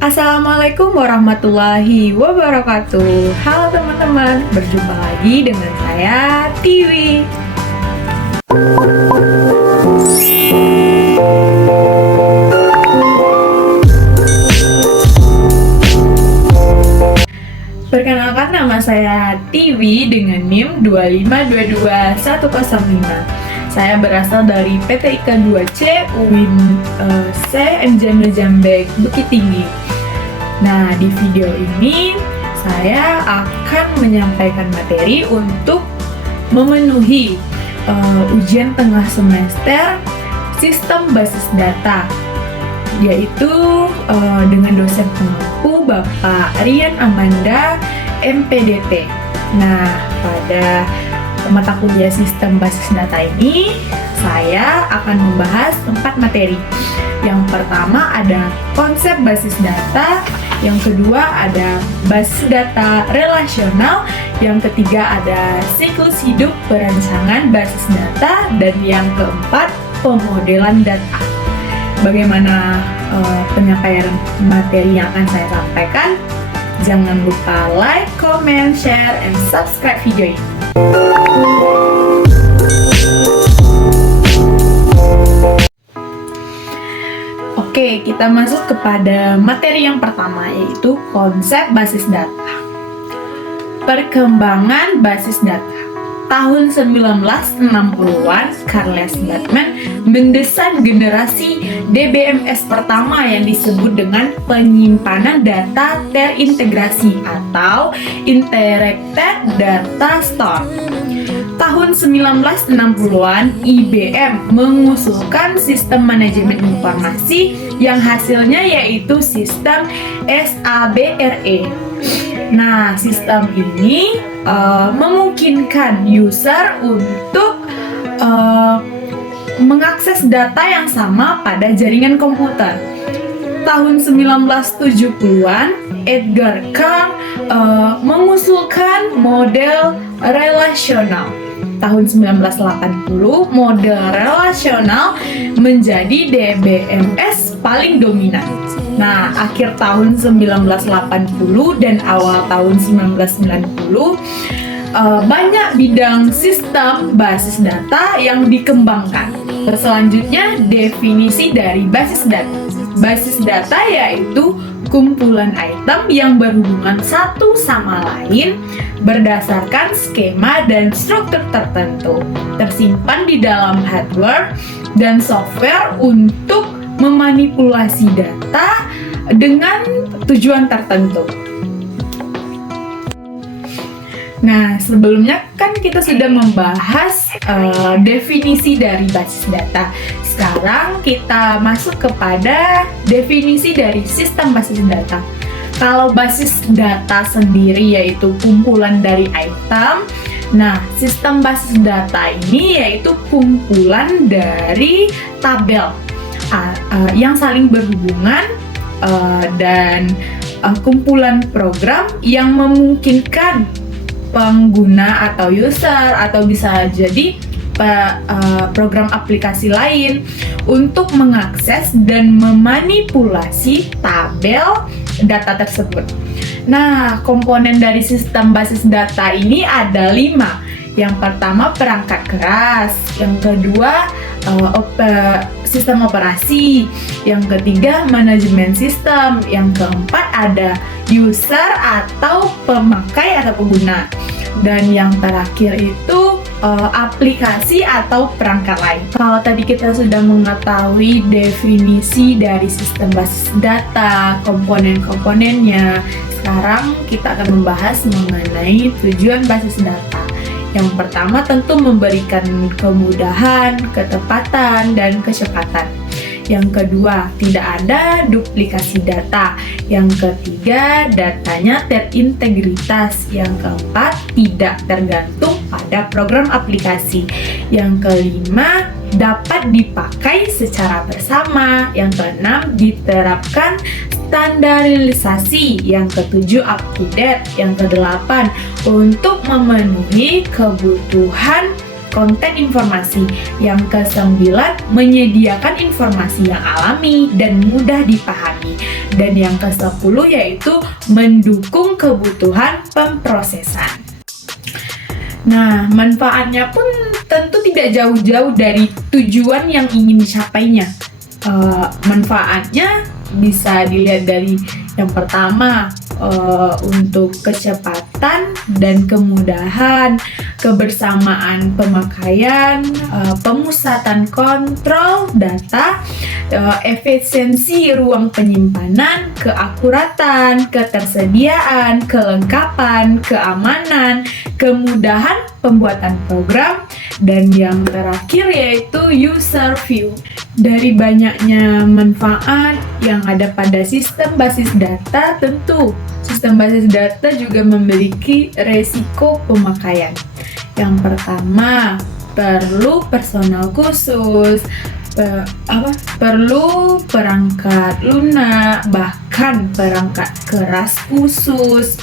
Assalamualaikum warahmatullahi wabarakatuh. Halo teman-teman, berjumpa lagi dengan saya Tiwi. Perkenalkan, nama saya Tiwi dengan NIM 2522105. Saya berasal dari PT IKA 2C UIN C Enjamil Jambek Bukit Tinggi. Nah, di video ini saya akan menyampaikan materi untuk memenuhi ujian tengah semester sistem basis data, yaitu dengan dosen pengampu Bapak Rian Amanda MPDT. Nah, pada mata kuliah sistem basis data ini saya akan membahas 4 materi. Yang pertama ada konsep basis data, yang kedua ada basis data relasional, yang ketiga ada siklus hidup perancangan basis data, dan yang keempat pemodelan data. Bagaimana penyampaian materi yang akan saya sampaikan? Jangan lupa like, comment, share, and subscribe video ini. Oke, kita masuk kepada materi yang pertama, yaitu konsep basis data. Perkembangan basis data. Tahun 1960-an, Charles Bateman mendesain generasi DBMS pertama yang disebut dengan penyimpanan data terintegrasi atau Integrated Data Store. Tahun 1960-an, IBM mengusulkan sistem manajemen informasi yang hasilnya yaitu sistem SABRE. Nah, sistem ini memungkinkan user untuk mengakses data yang sama pada jaringan komputer. Tahun 1970-an, Edgar Kahn mengusulkan model relasional. Tahun 1980, model relasional menjadi DBMS paling dominan. Nah, akhir tahun 1980 dan awal tahun 1990, banyak bidang sistem basis data yang dikembangkan. Selanjutnya, definisi dari basis data. Basis data yaitu kumpulan item yang berhubungan satu sama lain berdasarkan skema dan struktur tertentu, tersimpan di dalam hardware dan software untuk memanipulasi data dengan tujuan tertentu. Nah, sebelumnya kan kita sudah membahas definisi dari basis data. Sekarang kita masuk kepada definisi dari sistem basis data. Kalau basis data sendiri yaitu kumpulan dari item. Nah, sistem basis data ini yaitu kumpulan dari tabel yang saling berhubungan dan kumpulan program yang memungkinkan pengguna atau user atau bisa jadi program aplikasi lain untuk mengakses dan memanipulasi tabel data tersebut. Nah, komponen dari sistem basis data ini ada 5. Yang pertama perangkat keras, yang kedua sistem operasi, yang ketiga manajemen sistem, yang keempat ada user atau pemakai atau pengguna, dan yang terakhir itu aplikasi atau perangkat lain. Kalau tadi kita sudah mengetahui definisi dari sistem basis data, komponen-komponennya, sekarang kita akan membahas mengenai tujuan basis data. Yang pertama tentu memberikan kemudahan, ketepatan, dan kecepatan. Yang kedua, tidak ada duplikasi data. Yang ketiga, datanya terintegritas. Yang keempat, tidak tergantung pada program aplikasi. Yang kelima, dapat dipakai secara bersama. Yang keenam, diterapkan standarisasi. Yang ketujuh, up to date. Yang kedelapan, untuk memenuhi kebutuhan konten informasi. Yang ke-9, menyediakan informasi yang alami dan mudah dipahami. Dan yang ke-10 yaitu mendukung kebutuhan pemrosesan. Nah, manfaatnya pun tentu tidak jauh-jauh dari tujuan yang ingin dicapainya. Manfaatnya bisa dilihat dari yang pertama, untuk kecepatan dan kemudahan, kebersamaan pemakaian, pemusatan kontrol data, efisiensi ruang penyimpanan, keakuratan, ketersediaan, kelengkapan, keamanan, kemudahan pembuatan program, dan yang terakhir yaitu user view. Dari banyaknya manfaat yang ada pada sistem basis data, tentu sistem basis data juga memiliki resiko pemakaian. Yang pertama, perlu personal khusus, perlu perangkat lunak, bahkan perangkat keras khusus.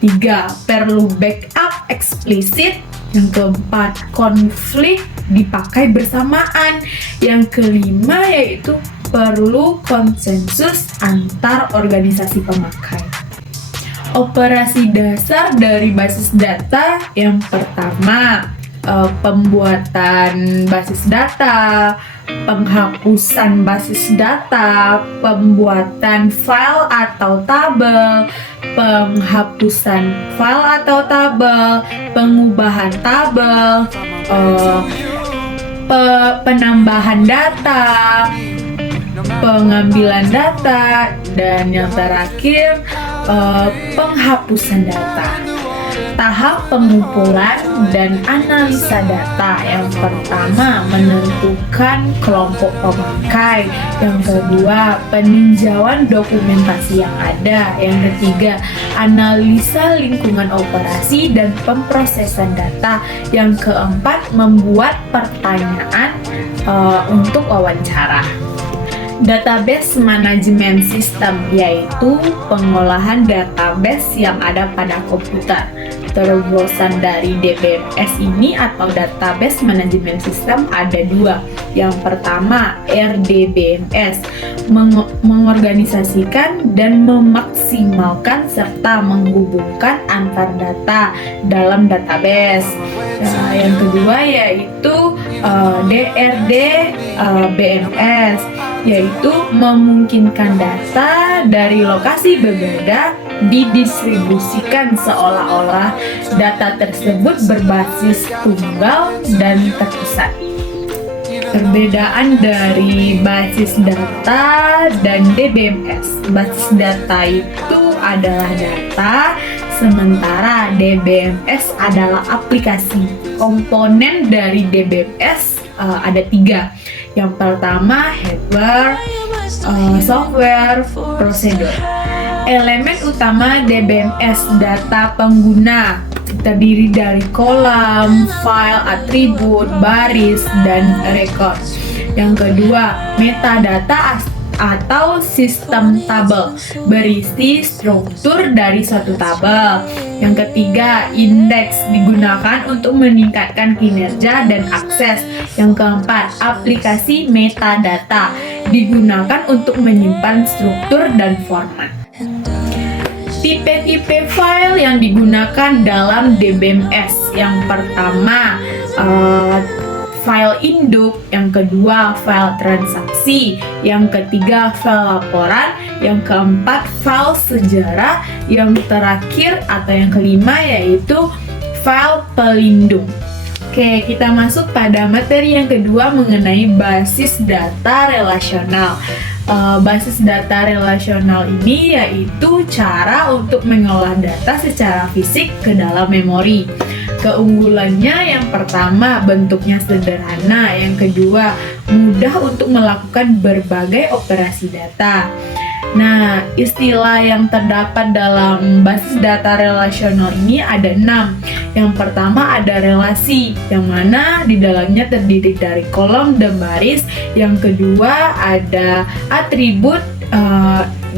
3. Perlu backup eksplisit. Yang keempat, konflik dipakai bersamaan. Yang kelima yaitu perlu konsensus antar organisasi pemakai. Operasi dasar dari basis data yang pertama, pembuatan basis data, penghapusan basis data, pembuatan file atau tabel, penghapusan file atau tabel, pengubahan tabel, penambahan data, pengambilan data, dan yang terakhir penghapusan data. Tahap pengumpulan dan analisa data. Yang pertama, menentukan kelompok pemakai. Yang kedua, peninjauan dokumentasi yang ada. Yang ketiga, analisa lingkungan operasi dan pemrosesan data. Yang keempat, membuat pertanyaan untuk wawancara. Database Management System, yaitu pengolahan database yang ada pada komputer. Terobosan dari DBMS ini atau Database Management System ada dua. Yang pertama, RDBMS, mengorganisasikan dan memaksimalkan serta menghubungkan antar data dalam database. Nah, yang kedua yaitu DRDBMS, yaitu memungkinkan data dari lokasi berbeda didistribusikan seolah-olah data tersebut berbasis tunggal dan terpusat. Perbedaan dari basis data dan DBMS. Basis data itu adalah data, sementara DBMS adalah aplikasi. Komponen dari DBMS ada 3. Yang pertama, hardware, software, prosedur. Elemen utama DBMS, data pengguna, terdiri dari kolom, file, atribut, baris, dan record. Yang kedua, metadata atau sistem tabel, berisi struktur dari suatu tabel. Yang ketiga, indeks, digunakan untuk meningkatkan kinerja dan akses. Yang keempat, aplikasi metadata, digunakan untuk menyimpan struktur dan format. Tipe-tipe file yang digunakan dalam DBMS. Yang pertama, file induk, yang kedua file transaksi, yang ketiga file laporan, yang keempat file sejarah, yang terakhir atau yang kelima yaitu file pelindung. Oke, kita masuk pada materi yang kedua mengenai basis data relasional. Basis data relasional ini yaitu cara untuk mengolah data secara fisik ke dalam memori. Keunggulannya yang pertama, bentuknya sederhana. Yang kedua, mudah untuk melakukan berbagai operasi data. Nah, istilah yang terdapat dalam basis data relasional ini ada 6. Yang pertama ada relasi, yang mana di dalamnya terdiri dari kolom dan baris. Yang kedua ada atribut,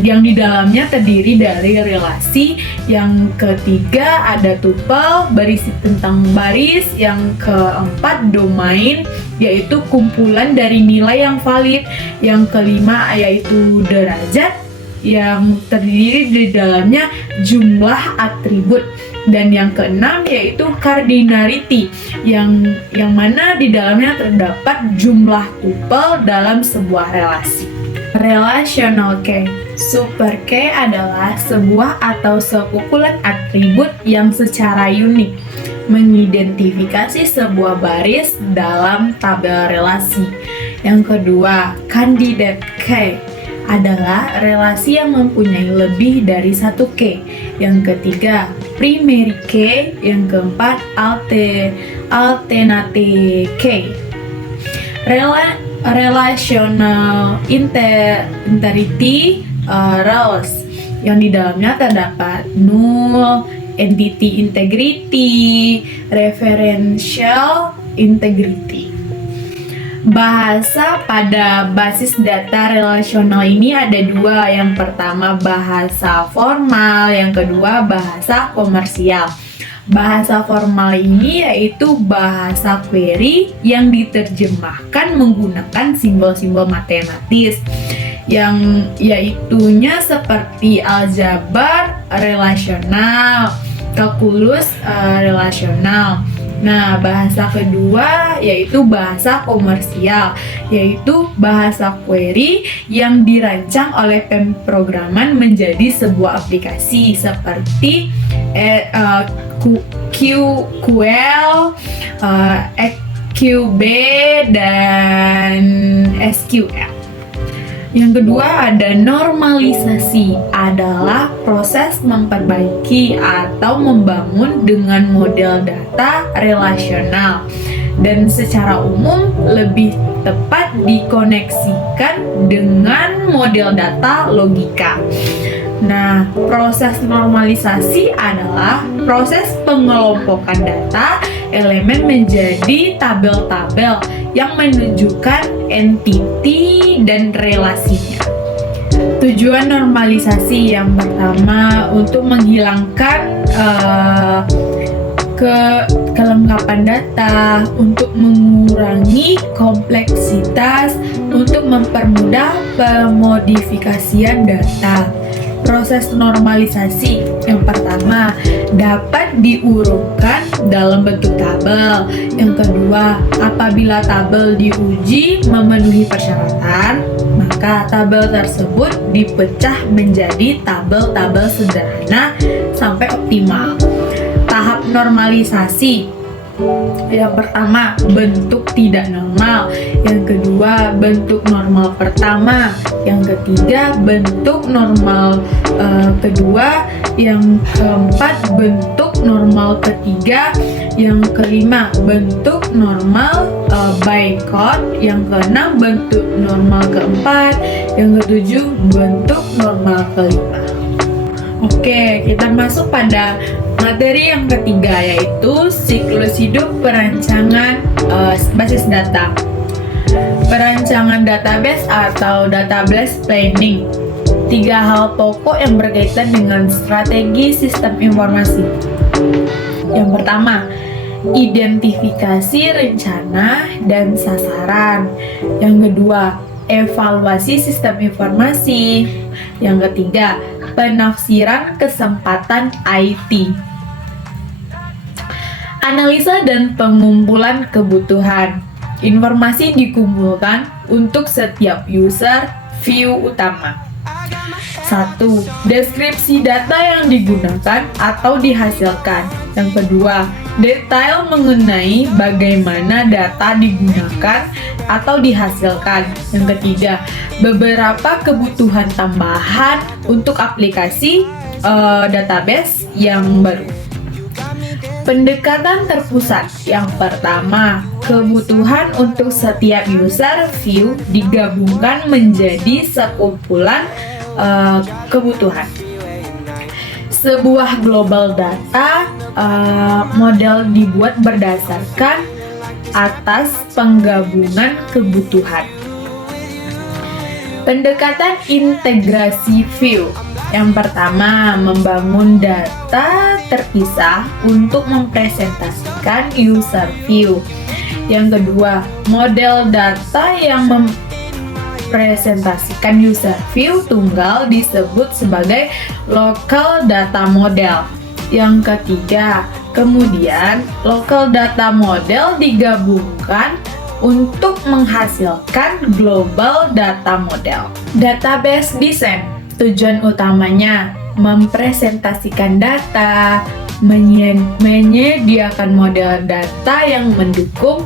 yang di dalamnya terdiri dari relasi. Yang ketiga ada tuple, berisi tentang baris. Yang keempat domain, yaitu kumpulan dari nilai yang valid. Yang kelima yaitu derajat, yang terdiri di dalamnya jumlah atribut. Dan yang keenam yaitu cardinality, yang mana di dalamnya terdapat jumlah tuple dalam sebuah relasi. Relational key. Super key adalah sebuah atau sekumpulan atribut yang secara unik mengidentifikasi sebuah baris dalam tabel relasi. Yang kedua, candidate key adalah relasi yang mempunyai lebih dari satu key. Yang ketiga, primary key. Yang keempat, alternate key. Relational integrity rules, yang di dalamnya terdapat null, entity integrity, referential integrity. Bahasa pada basis data relasional ini ada dua. Yang pertama bahasa formal, yang kedua bahasa komersial. Bahasa formal ini yaitu bahasa query yang diterjemahkan menggunakan simbol-simbol matematis, yang yaitunya seperti aljabar relasional, kalkulus relasional. Nah, bahasa kedua yaitu bahasa komersial, yaitu bahasa query yang dirancang oleh pemrograman menjadi sebuah aplikasi seperti QL, XQB, dan SQL. Yang kedua ada normalisasi, adalah proses memperbaiki atau membangun dengan model data relasional dan secara umum lebih tepat dikoneksikan dengan model data logika. Nah, proses normalisasi adalah proses pengelompokan data elemen menjadi tabel-tabel yang menunjukkan entiti dan relasinya. Tujuan normalisasi yang pertama untuk menghilangkan kelengkapan data, untuk mengurangi kompleksitas, untuk mempermudah pemodifikasian data. Proses normalisasi yang pertama dapat diurutkan dalam bentuk tabel. Yang kedua, apabila tabel diuji memenuhi persyaratan, maka tabel tersebut dipecah menjadi tabel-tabel sederhana sampai optimal. Tahap normalisasi. Yang pertama, bentuk tidak normal. Yang kedua, bentuk normal pertama. Yang ketiga, bentuk normal kedua. Yang keempat, bentuk normal ketiga. Yang kelima, bentuk normal by code. Yang keenam, bentuk normal keempat. Yang ketujuh, bentuk normal kelima. Oke, kita masuk pada materi yang ketiga, yaitu siklus hidup perancangan basis data. Perancangan database atau database planning. 3 hal pokok yang berkaitan dengan strategi sistem informasi. Yang pertama, identifikasi rencana dan sasaran. Yang kedua, evaluasi sistem informasi. Yang ketiga, penafsiran kesempatan IT. Analisa dan pengumpulan kebutuhan. Informasi dikumpulkan untuk setiap user view utama. 1. Deskripsi data yang digunakan atau dihasilkan. Yang kedua, detail mengenai bagaimana data digunakan atau dihasilkan. Yang ketiga, beberapa kebutuhan tambahan untuk aplikasi database yang baru. Pendekatan terpusat. Yang pertama, kebutuhan untuk setiap user view digabungkan menjadi sekumpulan kebutuhan. Sebuah global data model dibuat berdasarkan atas penggabungan kebutuhan. Pendekatan integrasi view. Yang pertama, membangun data terpisah untuk mempresentasikan user view. Yang kedua, model data yang presentasikan user view tunggal disebut sebagai local data model. Yang ketiga, kemudian local data model digabungkan untuk menghasilkan global data model. Database design, tujuan utamanya mempresentasikan data, menyediakan model data yang mendukung,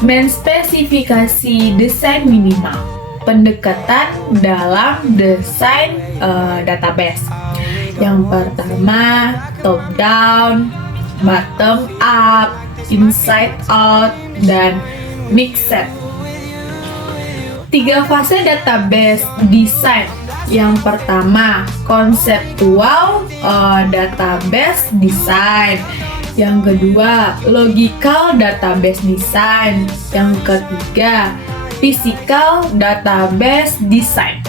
menspesifikasi desain minimal. Pendekatan dalam desain database. Yang pertama, top down, bottom up, inside out, dan mixed. 3 fase database design. Yang pertama, konseptual database design. Yang kedua, logical database design. Yang ketiga, physical database design.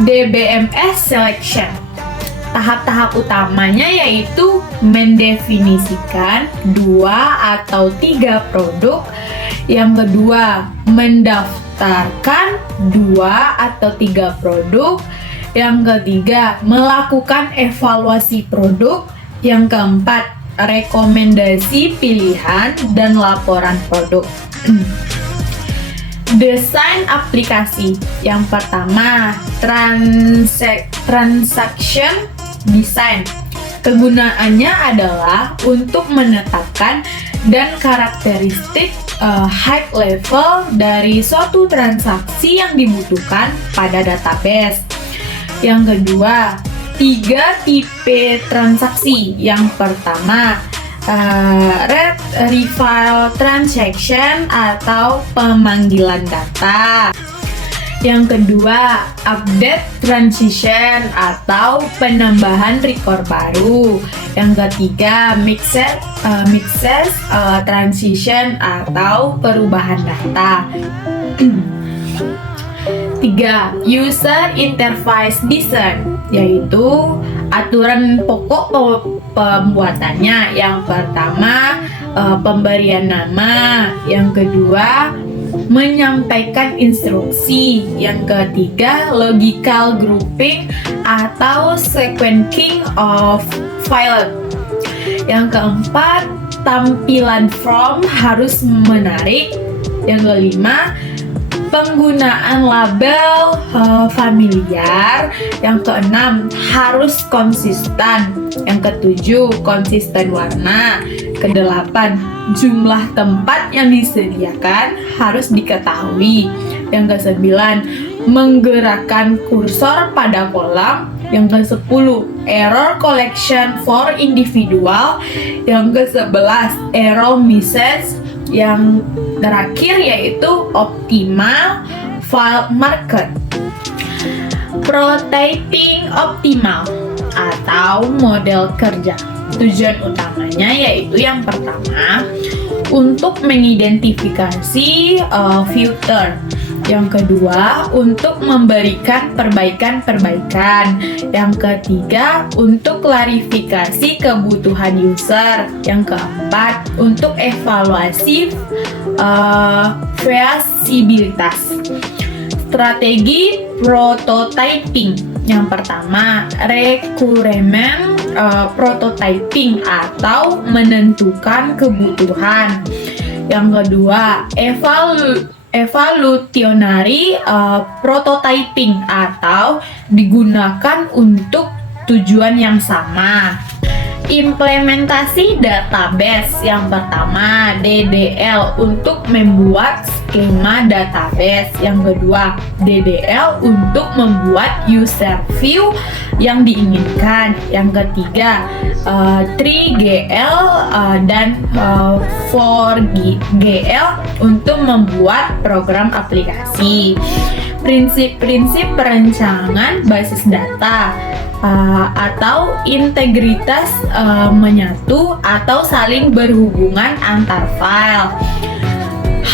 DBMS selection. Tahap-tahap utamanya yaitu mendefinisikan 2 atau 3 produk. Yang kedua, mendaftarkan 2 atau 3 produk. Yang ketiga, melakukan evaluasi produk. Yang keempat, rekomendasi pilihan dan laporan produk. Desain aplikasi. Yang pertama, transaction design. Kegunaannya adalah untuk menetapkan dan karakteristik high level dari suatu transaksi yang dibutuhkan pada database. Yang kedua, 3 tipe transaksi. Yang pertama, retrieval transaction atau pemanggilan data. Yang kedua, update transition atau penambahan record baru. Yang ketiga, mixed transition atau perubahan data. 3. User interface design, yaitu aturan pokok pembuatannya. Yang pertama, pemberian nama. Yang kedua, menyampaikan instruksi. Yang ketiga, logical grouping atau sequencing of file. Yang keempat, tampilan form harus menarik. Yang kelima, penggunaan label familiar. Yang keenam, harus konsisten. Yang ketujuh, konsisten warna. Kedelapan, jumlah tempat yang disediakan harus diketahui. Yang kesembilan, menggerakkan kursor pada kolom. Yang ke-10, error collection for individual. Yang ke-11, error message. Yang terakhir yaitu optimal file market. Prototyping optimal atau model kerja. Tujuan utamanya yaitu yang pertama, untuk mengidentifikasi filter. Yang kedua, untuk memberikan perbaikan-perbaikan. Yang ketiga, untuk klarifikasi kebutuhan user. Yang keempat, untuk evaluasi feasibilitas. Strategi prototyping. Yang pertama, recurrent prototyping atau menentukan kebutuhan. Yang kedua, evolutionary prototyping atau digunakan untuk tujuan yang sama. Implementasi database. Yang pertama, DDL untuk membuat skema database. Yang kedua, DDL untuk membuat user view yang diinginkan. Yang ketiga, 3GL dan 4GL untuk membuat program aplikasi. Prinsip-prinsip perencanaan basis data atau integritas menyatu atau saling berhubungan antar file.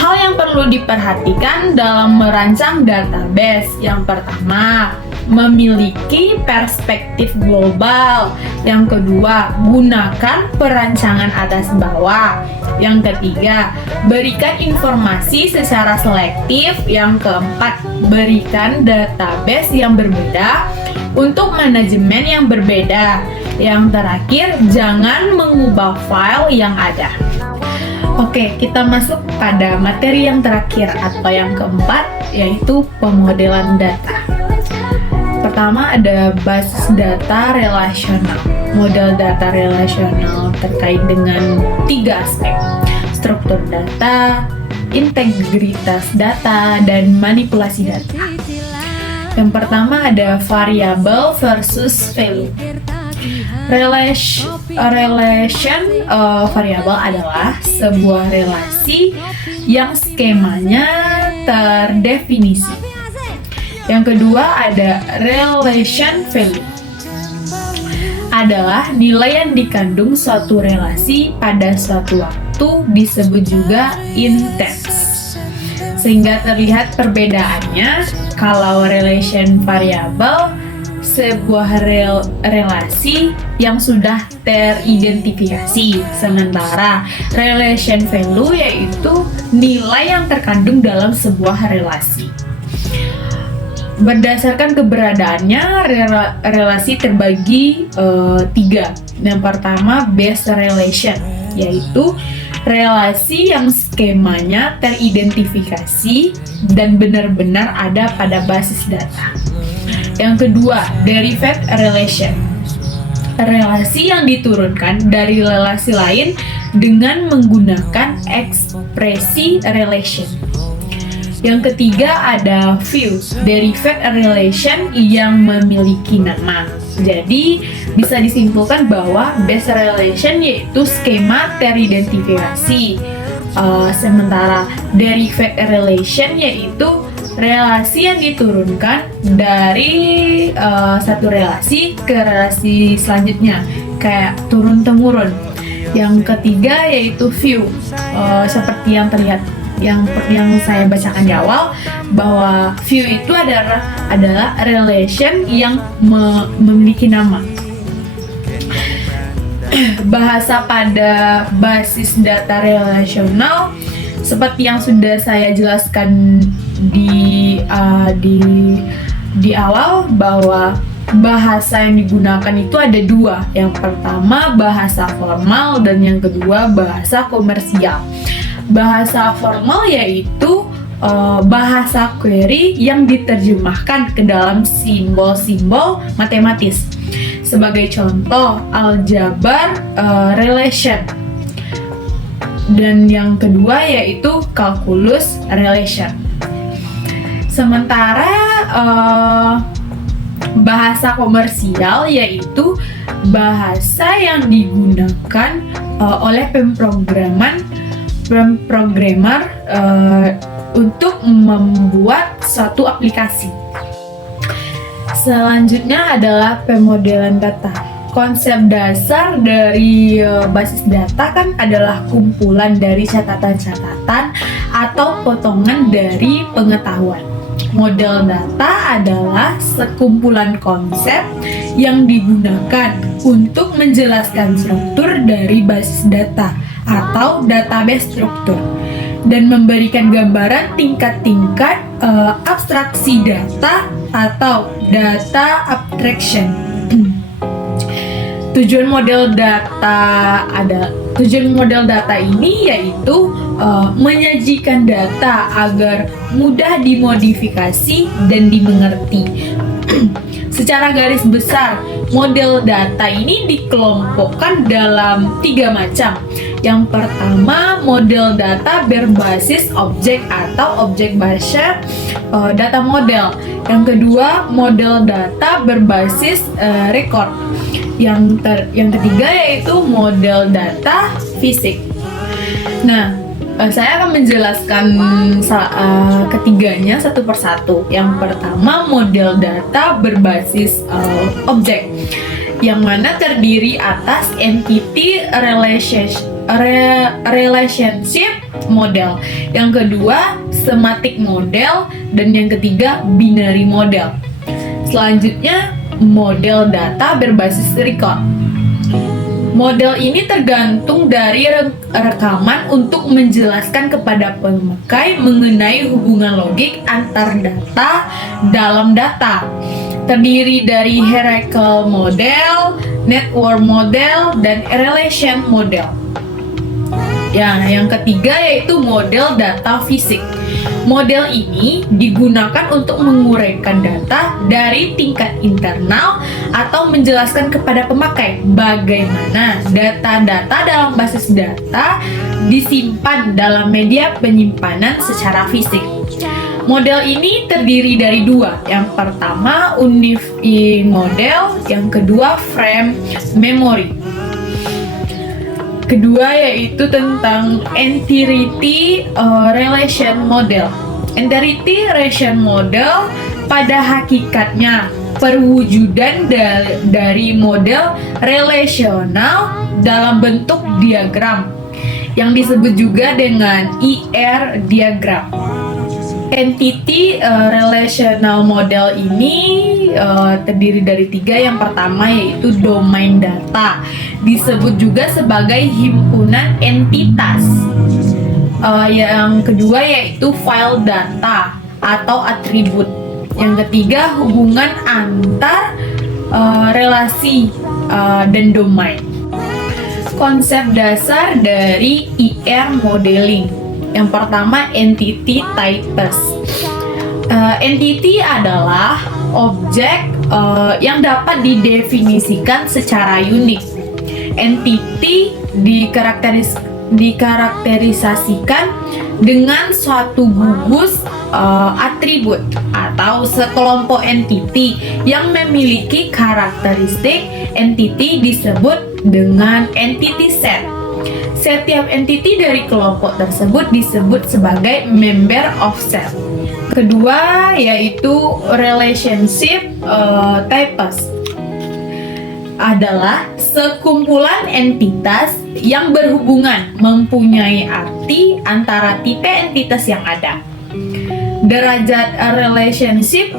hal yang perlu diperhatikan dalam merancang database. Yang pertama, memiliki perspektif global. Yang kedua, gunakan perancangan atas bawah. Yang ketiga, berikan informasi secara selektif. Yang keempat, berikan database yang berbeda untuk manajemen yang berbeda. Yang terakhir, jangan mengubah file yang ada. Oke, kita masuk pada materi yang terakhir atau yang keempat, yaitu pemodelan data. Pertama ada basis data relasional. Model data relasional terkait dengan 3 aspek: struktur data, integritas data, dan manipulasi data. Yang pertama ada variabel versus value. Relation variabel adalah sebuah relasi yang skemanya terdefinisi. Yang kedua ada relation value, adalah nilai yang dikandung suatu relasi pada suatu waktu, disebut juga index. Sehingga terlihat perbedaannya kalau relation variabel sebuah relasi yang sudah teridentifikasi, sementara relation value yaitu nilai yang terkandung dalam sebuah relasi. Berdasarkan keberadaannya, relasi terbagi 3. Yang pertama, base relation, yaitu relasi yang skemanya teridentifikasi dan benar-benar ada pada basis data. Yang kedua, derived relation, relasi yang diturunkan dari relasi lain dengan menggunakan ekspresi relation. Yang ketiga ada view, derived relation yang memiliki nama. Jadi bisa disimpulkan bahwa base relation yaitu skema teridentifikasi, sementara derived relation yaitu relasi yang diturunkan dari satu relasi ke relasi selanjutnya, kayak turun-temurun. Yang ketiga yaitu view, seperti yang terlihat yang saya bacakan di awal, bahwa view itu adalah relation yang memiliki nama. Bahasa pada basis data relasional seperti yang sudah saya jelaskan di awal, bahwa bahasa yang digunakan itu ada 2. Yang pertama bahasa formal dan yang kedua bahasa komersial. Bahasa formal yaitu bahasa query yang diterjemahkan ke dalam simbol-simbol matematis. Sebagai contoh, aljabar relation. Dan yang kedua yaitu kalkulus relation. Sementara bahasa komersial yaitu bahasa yang digunakan oleh pemrogramer untuk membuat suatu aplikasi. Selanjutnya adalah pemodelan data. Konsep dasar dari basis data kan adalah kumpulan dari catatan-catatan atau potongan dari pengetahuan. Model data adalah sekumpulan konsep yang digunakan untuk menjelaskan struktur dari basis data atau database struktur dan memberikan gambaran tingkat-tingkat abstraksi data atau data abstraction. Tujuan model data ini yaitu menyajikan data agar mudah dimodifikasi dan dimengerti. Secara garis besar, model data ini dikelompokkan dalam 3 macam. Yang pertama, model data berbasis objek atau objek based data model. Yang kedua, model data berbasis record. Yang ketiga yaitu model data fisik. Nah, saya akan menjelaskan ketiganya satu persatu. Yang pertama, model data berbasis objek, yang mana terdiri atas entity relationship model, yang kedua semantic model, dan yang ketiga binary model. Selanjutnya model data berbasis record. Model ini tergantung dari rekaman untuk menjelaskan kepada pemakai mengenai hubungan logik antar data dalam data. Terdiri dari hierarchical model, network model, dan relation model. Ya, yang ketiga yaitu model data fisik. Model ini digunakan untuk menguraikan data dari tingkat internal atau menjelaskan kepada pemakai bagaimana data-data dalam basis data disimpan dalam media penyimpanan secara fisik. Model ini terdiri dari dua. Yang pertama unifying model, yang kedua frame memory. Kedua yaitu tentang entity relation model. Entity relation model pada hakikatnya perwujudan dari model relasional dalam bentuk diagram yang disebut juga dengan IR diagram. Entity relational model ini terdiri dari tiga. Yang pertama yaitu domain data, disebut juga sebagai himpunan entitas. Yang kedua yaitu file data atau atribut. Yang ketiga hubungan antar relasi dan domain. Konsep dasar dari IR modeling. Yang pertama entity types. Entity adalah objek yang dapat didefinisikan secara unik. Entity dikarakterisasikan dengan suatu gugus atribut atau sekelompok entity yang memiliki karakteristik entity disebut dengan entity set. Setiap entity dari kelompok tersebut disebut sebagai member of set. Kedua yaitu relationship types adalah sekumpulan entitas yang berhubungan, mempunyai arti antara tipe entitas yang ada. Derajat relationship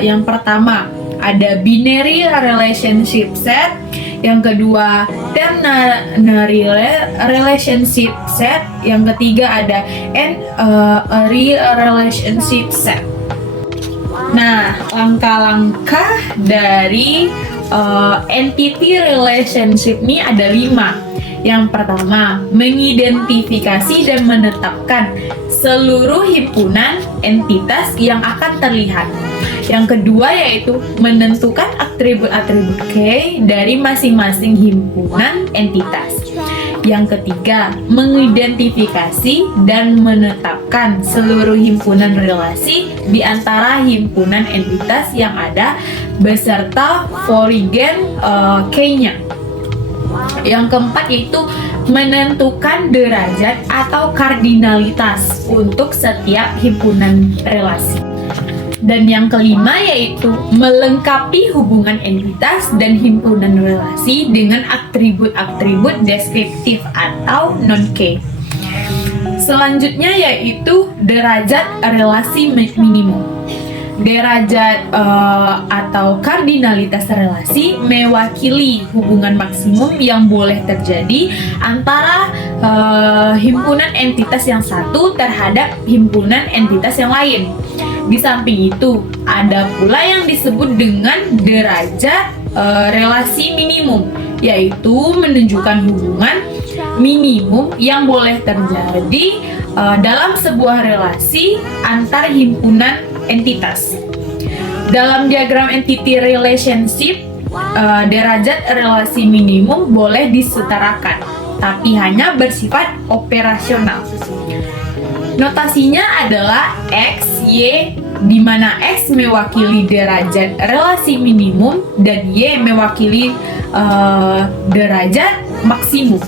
yang pertama ada binary relationship set, yang kedua ternary relationship set, yang ketiga ada n-ary relationship set. Nah, langkah-langkah dari entity relationship ini ada 5. Yang pertama, mengidentifikasi dan menetapkan seluruh himpunan entitas yang akan terlihat. Yang kedua yaitu menentukan atribut-atribut key dari masing-masing himpunan entitas. Yang ketiga, mengidentifikasi dan menetapkan seluruh himpunan relasi di antara himpunan entitas yang ada beserta foreign key-nya. Yang keempat yaitu menentukan derajat atau kardinalitas untuk setiap himpunan relasi. Dan yang kelima yaitu melengkapi hubungan entitas dan himpunan relasi dengan atribut-atribut deskriptif atau non-key. Selanjutnya yaitu derajat relasi minimum. Derajat atau kardinalitas relasi mewakili hubungan maksimum yang boleh terjadi antara himpunan entitas yang satu terhadap himpunan entitas yang lain. Di samping itu, ada pula yang disebut dengan derajat relasi minimum, yaitu menunjukkan hubungan minimum yang boleh terjadi dalam sebuah relasi antar himpunan entitas. Dalam diagram entity relationship, derajat relasi minimum boleh disetarakan, tapi hanya bersifat operasional. Notasinya adalah X, Y, di mana X mewakili derajat relasi minimum dan Y mewakili derajat maksimum.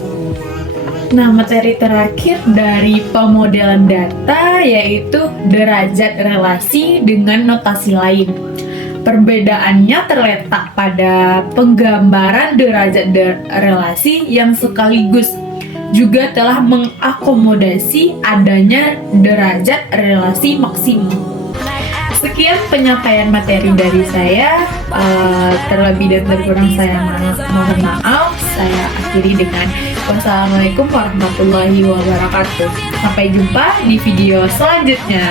Nah, materi terakhir dari pemodelan data yaitu derajat relasi dengan notasi lain. Perbedaannya terletak pada penggambaran derajat relasi yang sekaligus juga telah mengakomodasi adanya derajat relasi maksimum. Sekian penyampaian materi dari saya. Terlebih dan terkurang saya mohon maaf. Saya akhiri dengan wassalamualaikum warahmatullahi wabarakatuh. Sampai jumpa di video selanjutnya.